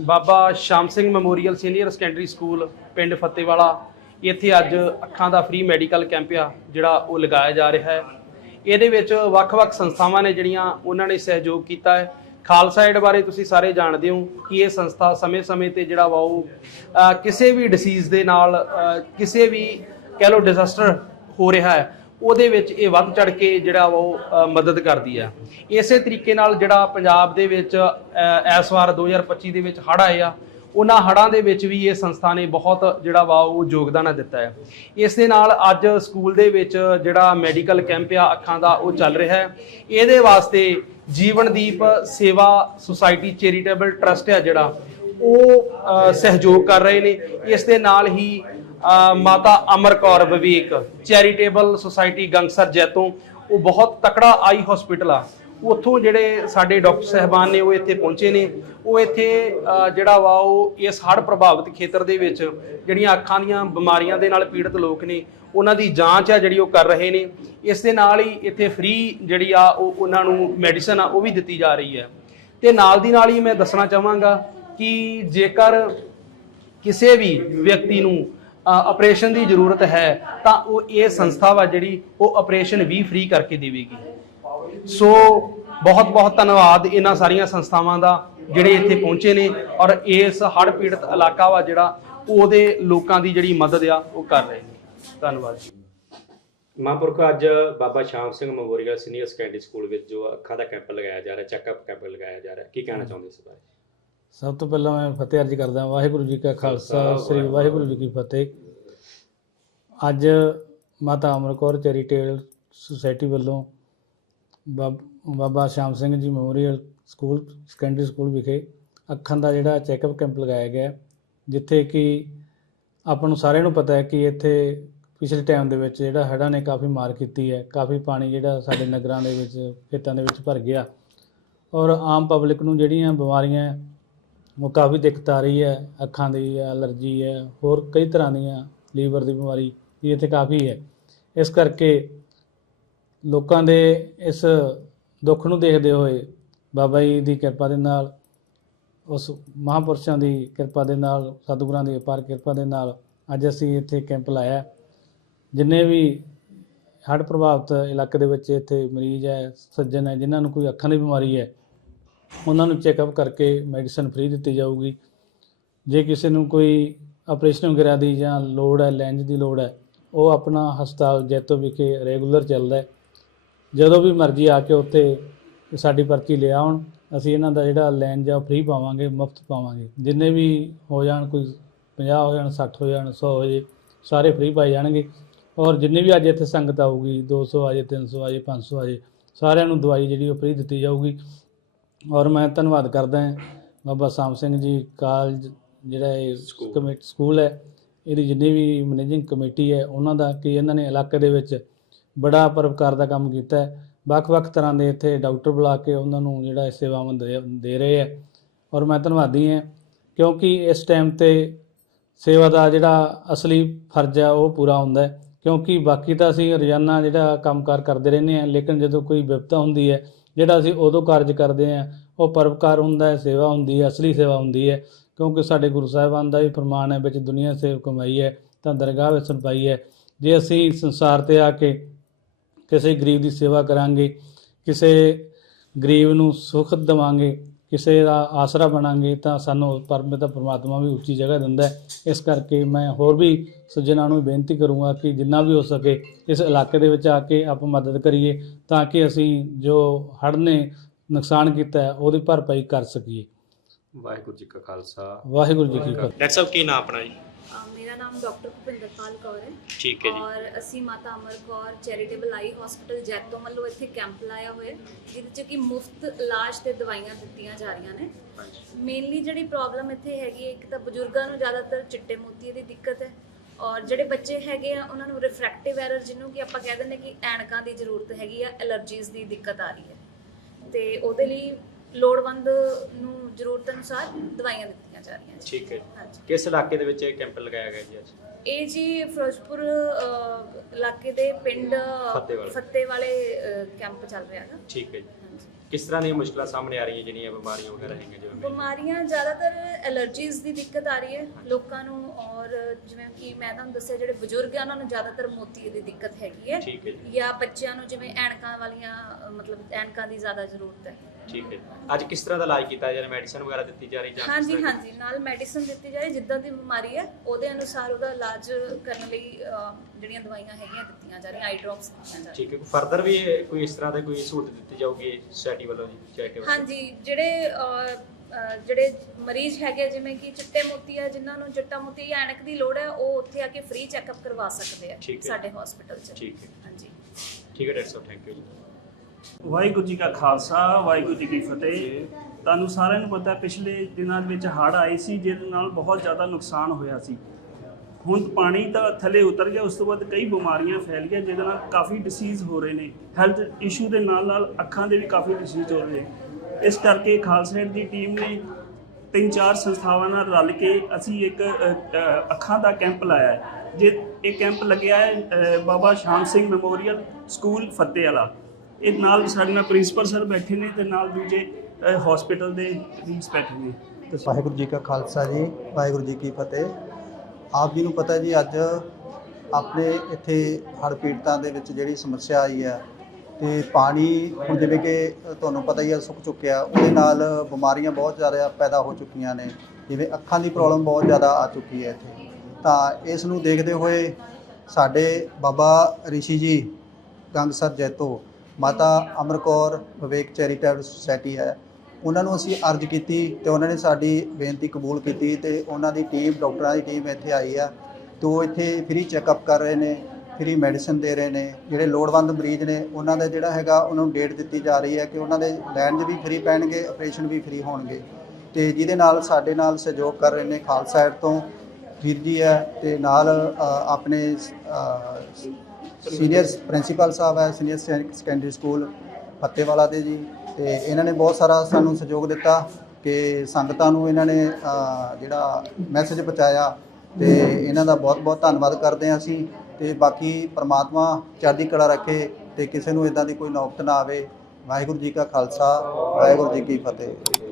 Baba Sham Singh memorial senior secondary school ਪਿੰਡ ਫੱਤੇਵਾਲਾ ਇੱਥੇ ਅੱਜ ਅੱਖਾਂ ਦਾ ਫ੍ਰੀ ਮੈਡੀਕਲ ਕੈਂਪ ਆ, ਜਿਹੜਾ ਉਹ ਲਗਾਇਆ ਜਾ ਰਿਹਾ ਹੈ। ਇਹਦੇ ਵਿੱਚ ਵੱਖ-ਵੱਖ ਸੰਸਥਾਵਾਂ ਨੇ ਜਿਹੜੀਆਂ ਉਹਨਾਂ ਨੇ ਸਹਿਯੋਗ ਕੀਤਾ ਹੈ। ਖਾਲਸਾ ਏਡ ਬਾਰੇ ਤੁਸੀਂ ਸਾਰੇ ਜਾਣਦੇ ਹੋ ਕਿ ਇਹ ਸੰਸਥਾ ਸਮੇਂ-ਸਮੇਂ ਤੇ ਜਿਹੜਾ ਵਾ ਉਹ ਕਿਸੇ ਵੀ ਡਿਸੀਜ਼ ਦੇ ਨਾਲ ਕਿਸੇ ਵੀ ਕਹਿ ਲਓ ਡਿਜ਼ਾਸਟਰ ਹੋ ਰਿਹਾ ਹੈ। ਉਹਦੇ ਵਿੱਚ ਇਹ ਵੱਧ ਚੜ ਕੇ ਜਿਹੜਾ ਵਾ ਉਹ ਅ, ਮਦਦ ਕਰਦੀ ਹੈ ਇਸੇ ਤਰੀਕੇ ਨਾਲ ਜਿਹੜਾ ਪੰਜਾਬ ਦੇ ਵਿੱਚ ਅ, ਇਸ ਵਾਰ 2025 ਦੇ ਵਿੱਚ ਹੜ੍ਹ ਆਏ ਆ ਉਹਨਾਂ ਹੜ੍ਹਾਂ ਦੇ ਵਿੱਚ ਵੀ ਇਹ ਸੰਸਥਾ ਨੇ ਬਹੁਤ ਜਿਹੜਾ ਵਾ ਉਹ ਯੋਗਦਾਨ ਦਿੱਤਾ ਹੈ। ਇਸ ਦੇ ਨਾਲ ਅੱਜ ਸਕੂਲ ਦੇ ਵਿੱਚ ਜਿਹੜਾ ਮੈਡੀਕਲ ਕੈਂਪ ਆ ਅੱਖਾਂ ਦਾ ਉਹ ਚੱਲ ਰਿਹਾ ਹੈ। ਇਹਦੇ ਵਾਸਤੇ ਜੀਵਨਦੀਪ ਸੇਵਾ ਸੁਸਾਇਟੀ ਚੈਰੀਟੇਬਲ ਟਰਸਟ ਹੈ ਜਿਹੜਾ ਉਹ ਅ, ਸਹਿਯੋਗ ਕਰ ਰਹੇ ਨੇ। ਇਸ ਦੇ ਨਾਲ ਹੀ ਮਾਤਾ ਅਮਰ ਕੌਰ ਵਿਵੇਕ ਚੈਰੀਟੇਬਲ ਸੁਸਾਇਟੀ ਗੰਗਸਰ ਜੈਤੋਂ, ਉਹ ਬਹੁਤ ਤਕੜਾ ਆਈ ਹਸਪੀਟਲ ਆ। ਉੱਥੋਂ ਜਿਹੜੇ ਸਾਡੇ ਡਾਕਟਰ ਸਹਿਬਾਨ ਨੇ, ਉਹ ਇੱਥੇ ਪਹੁੰਚੇ ਨੇ। ਉਹ ਇੱਥੇ ਜਿਹੜਾ ਵਾ ਉਹ ਇਸ ਹੜ੍ਹ ਪ੍ਰਭਾਵਿਤ ਖੇਤਰ ਦੇ ਵਿੱਚ ਜਿਹੜੀਆਂ ਅੱਖਾਂ ਦੀਆਂ ਬਿਮਾਰੀਆਂ ਦੇ ਨਾਲ ਪੀੜਤ ਲੋਕ ਨੇ, ਉਹਨਾਂ ਦੀ ਜਾਂਚ ਆ ਜਿਹੜੀ ਉਹ ਕਰ ਰਹੇ ਨੇ। ਇਸ ਦੇ ਨਾਲ ਹੀ ਇੱਥੇ ਫ੍ਰੀ ਜਿਹੜੀ ਆ ਉਹ ਉਹਨਾਂ ਨੂੰ ਮੈਡੀਸਨ ਆ, ਉਹ ਵੀ ਦਿੱਤੀ ਜਾ ਰਹੀ ਹੈ। ਤੇ ਨਾਲ ਦੀ ਨਾਲ ਹੀ ਮੈਂ ਦੱਸਣਾ ਚਾਹਾਂਗਾ ਕਿ ਜੇਕਰ ਕਿਸੇ ਵੀ ਵਿਅਕਤੀ ਨੂੰ ਆਪਰੇਸ਼ਨ ਦੀ ਜ਼ਰੂਰਤ ਹੈ, ਤਾਂ ਉਹ ਇਹ ਸੰਸਥਾ ਵਾ ਜਿਹੜੀ ਉਹ ਆਪਰੇਸ਼ਨ ਵੀ ਫ੍ਰੀ ਕਰਕੇ ਦੇਵੇਗੀ। ਸੋ ਬਹੁਤ ਬਹੁਤ ਧੰਨਵਾਦ ਇਹਨਾਂ ਸਾਰੀਆਂ ਸੰਸਥਾਵਾਂ ਦਾ ਜਿਹੜੇ ਇੱਥੇ ਪਹੁੰਚੇ ਨੇ ਔਰ ਇਸ ਹੜ੍ਹ ਪੀੜਤ ਇਲਾਕਾ ਵਾ ਜਿਹੜਾ ਉਹਦੇ ਲੋਕਾਂ ਦੀ ਜਿਹੜੀ ਮਦਦ ਆ, ਉਹ ਕਰ ਰਹੇ ਨੇ। ਧੰਨਵਾਦ ਜੀ। ਮਹਾਂਪੁਰਖ, ਅੱਜ Baba Sham Singh memorial senior secondary school ਵਿੱਚ ਜੋ ਅੱਖਾਂ ਦਾ ਕੈਂਪ ਲਗਾਇਆ ਜਾ ਰਿਹਾ, ਚੈੱਕਅਪ ਕੈਂਪ ਲਗਾਇਆ ਜਾ ਰਿਹਾ, ਕੀ ਕਹਿਣਾ ਚਾਹੁੰਦੇ ਇਸ ਬਾਰੇ? ਸਭ ਤੋਂ ਪਹਿਲਾਂ ਮੈਂ ਫਤਿਹ ਅਰਜ ਕਰਦਾ ਵਾਹਿਗੁਰੂ ਜੀ ਕਾ ਖਾਲਸਾ ਸ੍ਰੀ ਵਾਹਿਗੁਰੂ ਜੀ ਕੀ ਫਤਿਹ। ਅੱਜ ਮਾਤਾ ਅਮਰ ਕੌਰ ਚੈਰੀਟੇਬਲ ਸੁਸਾਇਟੀ ਵੱਲੋਂ ਬਾਬ- ਸ਼ਾਮ Singh ji memorial school secondary school ਵਿਖੇ ਅੱਖਾਂ ਦਾ ਜਿਹੜਾ ਚੈੱਕਅਪ ਕੈਂਪ ਲਗਾਇਆ ਗਿਆ ਜਿੱਥੇ ਕਿ ਆਪਾਂ ਨੂੰ ਸਾਰਿਆਂ ਨੂੰ ਪਤਾ ਹੈ ਕਿ ਇੱਥੇ ਪਿਛਲੇ ਟਾਈਮ ਦੇ ਵਿੱਚ ਜਿਹੜਾ ਹੜ੍ਹਾਂ ਨੇ ਕਾਫੀ ਮਾਰ ਕੀਤੀ ਹੈ ਕਾਫੀ ਪਾਣੀ ਜਿਹੜਾ ਸਾਡੇ ਨਗਰਾਂ ਦੇ ਵਿੱਚ ਖੇਤਾਂ ਦੇ ਵਿੱਚ ਭਰ ਗਿਆ। ਔਰ ਆਮ ਪਬਲਿਕ ਨੂੰ ਜਿਹੜੀਆਂ ਬਿਮਾਰੀਆਂ ਹੈ, ਉਹ ਕਾਫੀ ਦਿੱਕਤ ਆ ਰਹੀ ਹੈ ਅੱਖਾਂ ਦੀ ਹੈ ਐਲਰਜੀ ਹੈ ਹੋਰ ਕਈ ਤਰ੍ਹਾਂ ਦੀਆਂ ਲੀਵਰ ਦੀ ਬਿਮਾਰੀ ਵੀ ਇੱਥੇ ਕਾਫੀ ਹੈ। ਇਸ ਕਰਕੇ ਲੋਕਾਂ ਦੇ ਇਸ ਦੁੱਖ ਨੂੰ ਦੇਖਦੇ ਹੋਏ ਬਾਬਾ ਜੀ ਦੀ ਕਿਰਪਾ ਦੇ ਨਾਲ ਉਸ ਮਹਾਂਪੁਰਸ਼ਾਂ ਦੀ ਕਿਰਪਾ ਦੇ ਨਾਲ ਸਤਿਗੁਰਾਂ ਦੀ ਅਪਾਰ ਕਿਰਪਾ ਦੇ ਨਾਲ ਅੱਜ ਅਸੀਂ ਇੱਥੇ ਕੈਂਪ ਲਾਇਆ ਜਿੰਨੇ ਵੀ ਹੜ੍ਹ ਪ੍ਰਭਾਵਿਤ ਇਲਾਕੇ ਦੇ ਵਿੱਚ ਇੱਥੇ ਮਰੀਜ਼ ਹੈ ਸੱਜਣ ਹੈ ਜਿਨ੍ਹਾਂ ਨੂੰ ਕੋਈ ਅੱਖਾਂ ਦੀ ਬਿਮਾਰੀ ਹੈ ਉਹਨਾਂ ਨੂੰ ਚੈੱਕਅਪ ਕਰਕੇ ਮੈਡੀਸਨ ਫ੍ਰੀ ਦਿੱਤੀ ਜਾਊਗੀ। ਜੇ ਕਿਸੇ ਨੂੰ ਕੋਈ ਆਪਰੇਸ਼ਨ ਵਗੈਰਾ ਦੀ ਜਾਂ ਲੋੜ ਹੈ ਲੈਂਜ ਦੀ ਲੋੜ ਹੈ, ਉਹ ਆਪਣਾ ਹਸਪਤਾਲ ਜੈਤੋ ਵਿਖੇ ਰੈਗੂਲਰ ਚੱਲਦਾ ਜਦੋਂ ਵੀ ਮਰਜ਼ੀ ਆ ਕੇ ਉੱਥੇ ਸਾਡੀ ਪਰਚੀ ਲੈ ਆਉਣ, ਅਸੀਂ ਇਹਨਾਂ ਦਾ ਜਿਹੜਾ ਲੈਂਜ ਆ ਫ੍ਰੀ ਪਾਵਾਂਗੇ, ਮੁਫਤ ਪਾਵਾਂਗੇ। ਜਿੰਨੇ ਵੀ ਹੋ ਜਾਣ, ਕੋਈ 50 ਹੋ ਜਾਣ 60 ਹੋ ਜਾਣ 100 ਹੋ ਜੇ ਸਾਰੇ ਫ੍ਰੀ ਪਾਏ ਜਾਣਗੇ। ਔਰ ਜਿੰਨੇ ਵੀ ਅੱਜ ਇੱਥੇ ਸੰਗਤ ਆਊਗੀ 200 ਆ ਜੇ 300 ਆ ਜੇ 500 ਆ ਜੇ ਸਾਰਿਆਂ ਨੂੰ ਦਵਾਈ ਜਿਹੜੀ ਉਹ ਫ੍ਰੀ ਦਿੱਤੀ ਜਾਊਗੀ। ਔਰ ਮੈਂ ਧੰਨਵਾਦ ਕਰਦਾ ਹਾਂ ਬਾਬਾ ਸਾਮ ਸਿੰਘ ਜੀ ਕਾਲਜ ਜਿਹੜਾ ਇਹ। ਕਮੇਟੀ ਸਕੂਲ ਹੈ। ਇਹਦੀ ਜਿੰਨੀ ਵੀ ਮੈਨੇਜਿੰਗ ਕਮੇਟੀ ਹੈ ਉਹਨਾਂ ਦਾ ਕਿ ਇਹਨਾਂ ਨੇ ਇਲਾਕੇ ਦੇ ਵਿੱਚ ਬੜਾ ਪਰਉਪਕਾਰ ਦਾ ਕੰਮ ਕੀਤਾ ਹੈ। ਵੱਖ-ਵੱਖ ਤਰ੍ਹਾਂ ਦੇ ਇੱਥੇ ਡਾਕਟਰ ਬੁਲਾ ਕੇ ਉਹਨਾਂ ਨੂੰ ਜਿਹੜਾ ਸੇਵਾਵਾਂ ਦੇ ਦੇ ਰਹੇ ਹੈ। ਔਰ ਮੈਂ ਧੰਨਵਾਦੀ ਹਾਂ ਕਿਉਂਕਿ ਇਸ ਟਾਈਮ ਤੇ ਸੇਵਾ ਦਾ ਜਿਹੜਾ ਅਸਲੀ ਫਰਜ਼ ਹੈ ਉਹ ਪੂਰਾ ਹੁੰਦਾ ਹੈ। ਕਿਉਂਕਿ ਬਾਕੀ ਤਾਂ ਅਸੀਂ ਰੋਜ਼ਾਨਾ ਜਿਹੜਾ ਕੰਮਕਾਰ ਕਰਦੇ ਰਹਿੰਦੇ ਹਾਂ ਲੇਕਿਨ ਜਦੋਂ ਕੋਈ ਵਿਪਤਾ ਹੁੰਦੀ ਹੈ ਜਿਹੜਾ ਅਸੀਂ ਉਦੋਂ ਕਾਰਜ ਕਰਦੇ ਹਾਂ, ਉਹ ਪਰਉਪਕਾਰ ਹੁੰਦਾ ਹੈ, ਸੇਵਾ ਹੁੰਦੀ ਹੈ, ਅਸਲੀ ਸੇਵਾ ਹੁੰਦੀ ਹੈ। ਕਿਉਂਕਿ ਸਾਡੇ ਗੁਰੂ ਸਾਹਿਬਾਨ ਦਾ ਵੀ ਫਰਮਾਨ ਹੈ, ਵਿੱਚ ਦੁਨੀਆ ਸੇਵ ਕਮਾਈ ਹੈ, ਤਾਂ ਦਰਗਾਹ ਵਿੱਚ ਪਾਈ ਹੈ। ਜੇ ਅਸੀਂ ਸੰਸਾਰ ਤੇ ਆ ਕੇ ਕਿਸੇ ਗਰੀਬ ਦੀ ਸੇਵਾ ਕਰਾਂਗੇ, ਕਿਸੇ ਗਰੀਬ ਨੂੰ ਸੁੱਖ ਦੇਵਾਂਗੇ ਕਿਸੇ ਦਾ ਆਸਰਾ ਬਣਾਂਗੇ ਤਾਂ ਸਾਨੂੰ ਪਰਮੇਤਾ ਪਰਮਾਤਮਾ ਵੀ ਉੱਚੀ ਜਗ੍ਹਾ ਦਿੰਦਾ ਹੈ। ਇਸ ਕਰਕੇ ਮੈਂ ਹੋਰ ਵੀ ਸੱਜਣਾਂ ਨੂੰ ਬੇਨਤੀ ਕਰੂੰਗਾ ਕਿ ਜਿੰਨਾ ਵੀ ਹੋ ਸਕੇ ਇਸ ਇਲਾਕੇ ਦੇ ਵਿੱਚ ਆ ਕੇ ਆਪਾਂ ਮਦਦ ਕਰੀਏ ਤਾਂ ਕਿ ਅਸੀਂ ਜੋ ਹੜ੍ਹ ਨੇ ਨੁਕਸਾਨ ਕੀਤਾ ਹੈ ਉਹਦੀ ਭਰਪਾਈ ਕਰ ਸਕੀਏ। ਵਾਹਿਗੁਰੂ ਜੀ ਕਾ ਖਾਲਸਾ। ਵਾਹਿਗੁਰੂ ਜੀ ਕੀ ਫਤਿਹ। ਡਾਕਟਰ ਸਾਹਿਬ ਕੀ ਨਾਮ ਆਪਣਾ ਜੀ? ਨਾਮ ਡਾਕਟਰ ਭੁਪਿੰਦਰਪਾਲ ਕੌਰ ਹੈ। ਠੀਕ ਹੈ ਜੀ। ਔਰ ਅਸੀਂ Mata Amar Kaur charitable eye hospital Jaito ਵੱਲੋਂ ਇੱਥੇ ਕੈਂਪ ਲਾਇਆ ਹੋਇਆ ਹੈ, ਜਿਹਦੇ 'ਚ ਕਿ ਮੁਫਤ ਇਲਾਜ ਤੇ ਦਵਾਈਆਂ ਦਿੱਤੀਆਂ ਜਾ ਰਹੀਆਂ ਨੇ। ਮੇਨਲੀ ਜਿਹੜੀ ਪ੍ਰੋਬਲਮ ਇੱਥੇ ਹੈਗੀ ਹੈ ਇੱਕ ਤਾਂ ਬਜ਼ੁਰਗਾਂ ਨੂੰ ਜ਼ਿਆਦਾਤਰ ਚਿੱਟੇ ਮੋਤੀਏ ਦੀ ਦਿੱਕਤ ਹੈ ਔਰ ਜਿਹੜੇ ਬੱਚੇ ਹੈਗੇ ਆ ਉਹਨਾਂ ਨੂੰ ਰਿਫਰੈਕਟਿਵ ਐਰਰ ਜਿਹਨੂੰ ਕਿ ਆਪਾਂ ਕਹਿ ਦਿੰਦੇ ਕਿ ਐਨਕਾਂ ਦੀ ਜ਼ਰੂਰਤ ਹੈਗੀ ਆ ਐਲਰਜੀਜ਼ ਦੀ ਦਿੱਕਤ ਆ ਰਹੀ ਹੈ। ਤੇ ਉਹਦੇ ਲਈ ਲੋੜਵੰਦ ਨੂੰ ਜ਼ਰੂਰਤ ਅਨੁਸਾਰ ਦਵਾਈਆਂ ਦਿੱਤੀਆਂ ਜਾ ਰਹੀਆਂ ਜੀ। ਠੀਕ ਹੈ ਹਾਂਜੀ। ਕਿਸ ਇਲਾਕੇ ਦੇ ਵਿੱਚ ਇਹ ਕੈਂਪ ਲਗਾਇਆ ਗਿਆ ਜੀ ਅੱਜ? ਇਹ ਜੀ ਫਿਰੋਜ਼ਪੁਰ ਅਹ, ਇਲਾਕੇ ਦੇ ਪਿੰਡ। ਫੱਤੇ ਵਾਲੇ ਕੈਂਪ ਚੱਲ ਰਿਹਾ ਹੈ ਠੀਕ ਹੈ ਜੀ। ਕਿਸ ਤਰ੍ਹਾਂ ਦੀਆਂ ਮੁਸ਼ਕਲਾਂ ਸਾਹਮਣੇ ਆ ਰਹੀਆਂ ਜਿਹੜੀਆਂ ਬਿਮਾਰੀਆਂ ਵਗੈਰਾ ਹੈਗੀਆਂ ਜਿਵੇਂ ਬਿਮਾਰੀਆਂ ਜ਼ਿਆਦਾਤਰ ਐਲਰਜੀਜ਼ ਦੀ ਦਿੱਕਤ ਆ ਰਹੀ ਹੈ ਲੋਕਾਂ ਨੂੰ ਔਰ ਜਿਵੇਂ ਕਿ ਮੈਂ ਤੁਹਾਨੂੰ ਦੱਸਿਆ ਜਿਹੜੇ ਬਜ਼ੁਰਗ ਆ ਉਹਨਾਂ ਨੂੰ ਜ਼ਿਆਦਾਤਰ ਮੋਤੀ ਦੀ ਦਿੱਕਤ ਹੈਗੀ ਹੈ ਠੀਕ ਹੈ ਜੀ। ਜਾਂ ਬੱਚਿਆਂ ਨੂੰ ਜਿਵੇਂ ਐਨਕਾਂ ਵਾਲੀਆਂ ਅ, ਮਤਲਬ ਐਨਕਾਂ ਦੀ ਜ਼ਿਆਦਾ ਜ਼ਰੂਰਤ ਹੈ। ਠੀਕ ਹੈ ਜੀ। ਅੱਜ ਕਿਸ ਤਰ੍ਹਾਂ ਦਾ ਇਲਾਜ ਕੀਤਾ ਜਾ ਰਿਹਾ? ਮੈਡੀਸਨ ਵਗੈਰਾ ਦਿੱਤੀ ਜਾ ਰਹੀ ਜਾਂ ਹਾਂਜੀ ਹਾਂਜੀ ਨਾਲ ਮੈਡੀਸਨ ਦਿੱਤੀ ਜਾਏ ਜਿੱਦਾਂ ਦੀ ਬਿਮਾਰੀ ਹੈ ਉਹਦੇ ਅਨੁਸਾਰ ਉਹਦਾ ਇਲਾਜ ਕਰਨ ਲਈ ਜਿਹੜੀਆਂ ਦਵਾਈਆਂ ਹੈਗੀਆਂ ਦਿੱਤੀਆਂ ਜਾ ਰਹੀਆਂ ਆਈ ਡ੍ਰੌਪਸ ਦਿੱਤੀਆਂ ਜਾ ਰਹੀਆਂ। ਠੀਕ ਹੈ ਫਰਦਰ ਵੀ ਕੋਈ ਇਸ ਤਰ੍ਹਾਂ ਦਾ ਕੋਈ ਸਹੂਲਤ ਦਿੱਤੀ ਜਾਊਗੀ ਸੋਸਾਇਟੀ ਵੱਲੋਂ ਜੀ ਚੈਰੀਟੇਬਲ ਹਾਂਜੀ ਜਿਹੜੇ ਜਿਹੜੇ ਮਰੀਜ਼ ਹੈਗੇ ਜਿਵੇਂ ਕਿ ਚਿੱਟੇ ਮੋਤੀ ਆ ਜਿਨ੍ਹਾਂ ਨੂੰ ਚਿੱਟਾ ਮੋਤੀ ਜਾਂ ਐਨਕ ਦੀ ਲੋੜ ਹੈ ਉਹ ਉੱਥੇ ਆ ਕੇ ਫ੍ਰੀ ਚੈੱਕਅਪ ਕਰਵਾ ਸਕਦੇ ਆ ਠੀਕ ਹੈ। ਸਾਡੇ ਹਸਪੀਟਲ 'ਚ। ਠੀਕ ਹੈ। ਹਾਂਜੀ। ਠੀਕ ਹੈ ਡਾਕਟਰ ਸਾਹਿਬ ਥੈਂਕ ਯੂ ਜੀ। ਵਾਹਿਗੁਰੂ ਜੀ ਕਾ ਖਾਲਸਾ ਵਾਹਿਗੁਰੂ ਜੀ ਕੀ ਫਤਿਹ। ਤੁਹਾਨੂੰ ਸਾਰਿਆਂ ਨੂੰ ਪਤਾ ਪਿਛਲੇ ਦਿਨਾਂ ਦੇ ਵਿੱਚ ਹੜ੍ਹ ਆਏ ਸੀ, ਜਿਹਦੇ ਨਾਲ ਬਹੁਤ ਜ਼ਿਆਦਾ ਨੁਕਸਾਨ ਹੋਇਆ ਸੀ। ਹੁਣ ਪਾਣੀ ਤਾਂ ਥੱਲੇ ਉਤਰ ਗਿਆ, ਉਸ ਤੋਂ ਬਾਅਦ ਕਈ ਬਿਮਾਰੀਆਂ ਫੈਲ ਗਈਆਂ, ਜਿਹਦੇ ਨਾਲ ਕਾਫੀ ਡਿਸੀਜ਼ ਹੋ ਰਹੇ ਨੇ। ਹੈਲਥ ਇਸ਼ੂ ਦੇ ਨਾਲ ਨਾਲ ਅੱਖਾਂ ਦੇ ਵੀ ਕਾਫੀ ਡਿਸੀਜ਼ ਹੋ ਰਹੇ ਨੇ। ਇਸ ਕਰਕੇ ਖਾਲਸਾ ਦੀ ਟੀਮ ਨੇ ਤਿੰਨ ਚਾਰ ਸੰਸਥਾਵਾਂ ਨਾਲ ਰਲ ਕੇ ਅਸੀਂ ਇੱਕ ਅੱਖਾਂ ਦਾ ਕੈਂਪ ਲਾਇਆ ਹੈ। ਜੇ ਇਹ ਕੈਂਪ ਲੱਗਿਆ ਹੈ ਬਾਬਾ ਸ਼ਾਮ ਸਿੰਘ ਮੈਮੋਰੀਅਲ ਸਕੂਲ ਫਤਿਹ ਵਾਲਾ ਇਹ ਨਾਲ ਸਾਡੇ ਨਾਲ ਪ੍ਰਿੰਸੀਪਲ ਸਰ ਬੈਠੇ ਨੇ ਤੇ ਨਾਲ ਦੂਜੇ ਹਸਪੀਟਲ ਦੇ ਇੰਸਪੈਕਟਰ ਜੀ। ਨੇ ਤੇ ਵਾਹਿਗੁਰੂ ਜੀ ਕਾ ਖਾਲਸਾ ਜੀ, ਵਾਹਿਗੁਰੂ ਜੀ ਕੀ ਫਤਿਹ। ਆਪ ਜੀ ਨੂੰ ਪਤਾ ਜੀ, ਅੱਜ ਆਪਣੇ ਇੱਥੇ ਹੜ੍ਹ ਪੀੜਤਾਂ ਦੇ ਵਿੱਚ ਜਿਹੜੀ ਸਮੱਸਿਆ ਆਈ ਹੈ ਤੇ ਪਾਣੀ ਹੁਣ ਜਿਵੇਂ ਕਿ ਤੁਹਾਨੂੰ ਪਤਾ ਹੀ ਆ ਸੁੱਕ ਚੁੱਕਿਆ। ਉਹਦੇ ਨਾਲ ਬਿਮਾਰੀਆਂ ਬਹੁਤ ਜ਼ਿਆਦਾ ਪੈਦਾ ਹੋ ਚੁੱਕੀਆਂ ਨੇ। ਜਿਵੇਂ ਅੱਖਾਂ ਦੀ ਪ੍ਰੋਬਲਮ ਬਹੁਤ ਜ਼ਿਆਦਾ ਆ ਚੁੱਕੀ ਹੈ ਇੱਥੇ। ਤਾਂ ਇਸ ਨੂੰ ਦੇਖਦੇ ਹੋਏ ਸਾਡੇ ਬਾਬਾ ਰਿਸ਼ੀ ਜੀ ਗੰਗਸਰ ਜੈਤੋ, ਮਾਤਾ ਅਮਰ ਕੌਰ, ਵਿਵੇਕ ਚੈਰੀਟੇਬਲ ਸੁਸਾਇਟੀ ਹੈ। ਉਹਨਾਂ ਨੂੰ ਅਸੀਂ ਅਰਜ਼ ਕੀਤੀ ਤੇ ਉਹਨਾਂ ਨੇ ਸਾਡੀ ਬੇਨਤੀ ਕਬੂਲ ਕੀਤੀ ਤੇ ਉਹਨਾਂ ਦੀ ਟੀਮ, ਡਾਕਟਰਾਂ ਦੀ ਟੀਮ ਇੱਥੇ ਆਈ ਆ ਤੇ ਉਹ ਇੱਥੇ ਫ੍ਰੀ ਚੈੱਕਅਪ ਕਰ ਰਹੇ ਨੇ ਫ੍ਰੀ ਮੈਡੀਸਨ ਦੇ ਰਹੇ ਨੇ। ਜਿਹੜੇ ਲੋੜਵੰਦ ਮਰੀਜ਼ ਨੇ, ਉਹਨਾਂ ਦਾ ਜਿਹੜਾ ਹੈਗਾ ਉਹਨਾਂ ਨੂੰ ਡੇਟ ਦਿੱਤੀ ਜਾ ਰਹੀ ਹੈ ਕਿ ਉਹਨਾਂ ਦੇ ਲੈਂਜ ਵੀ ਫ੍ਰੀ ਪੈਣਗੇ ਆਪਰੇਸ਼ਨ ਵੀ ਫ੍ਰੀ ਹੋਣਗੇ। ਤੇ ਜਿਹਦੇ ਨਾਲ ਸਾਡੇ ਨਾਲ ਸਹਿਯੋਗ ਕਰ ਰਹੇ ਨੇ ਖਾਲਸਾ ਐਡ ਤੋਂ, ਵੀਰ ਜੀ ਹੈ ਤੇ ਨਾਲ ਆਪਣੇ ਸੀਨੀਅਰ ਪ੍ਰਿੰਸੀਪਲ ਸਾਹਿਬ ਹੈ ਸੀਨੀਅਰ ਸੈਕੰਡਰੀ ਸਕੂਲ ਫੱਤੇਵਾਲਾ ਦੇ ਜੀ। ਤੇ ਇਹਨਾਂ ਨੇ ਬਹੁਤ ਸਾਰਾ ਸਾਨੂੰ ਸਹਿਯੋਗ ਦਿੱਤਾ ਕਿ ਸੰਗਤਾਂ ਨੂੰ ਇਹਨਾਂ ਨੇ ਅ, ਜਿਹੜਾ ਮੈਸੇਜ ਪਹੁੰਚਾਇਆ ਤੇ ਇਹਨਾਂ ਦਾ ਬਹੁਤ ਬਹੁਤ ਧੰਨਵਾਦ ਕਰਦੇ ਹਾਂ ਅਸੀਂ ਤੇ ਬਾਕੀ ਪ੍ਰਮਾਤਮਾ ਚੜ੍ਹਦੀ ਕਲਾ ਰੱਖੇ ਤੇ ਕਿਸੇ ਨੂੰ ਇਦਾਂ ਦੀ ਕੋਈ ਨੌਬਤ ਨਾ ਆਵੇ। ਵਾਹਿਗੁਰੂ ਜੀ ਕਾ ਖਾਲਸਾ ਵਾਹਿਗੁਰੂ ਜੀ ਕੀ ਫਤਿਹ।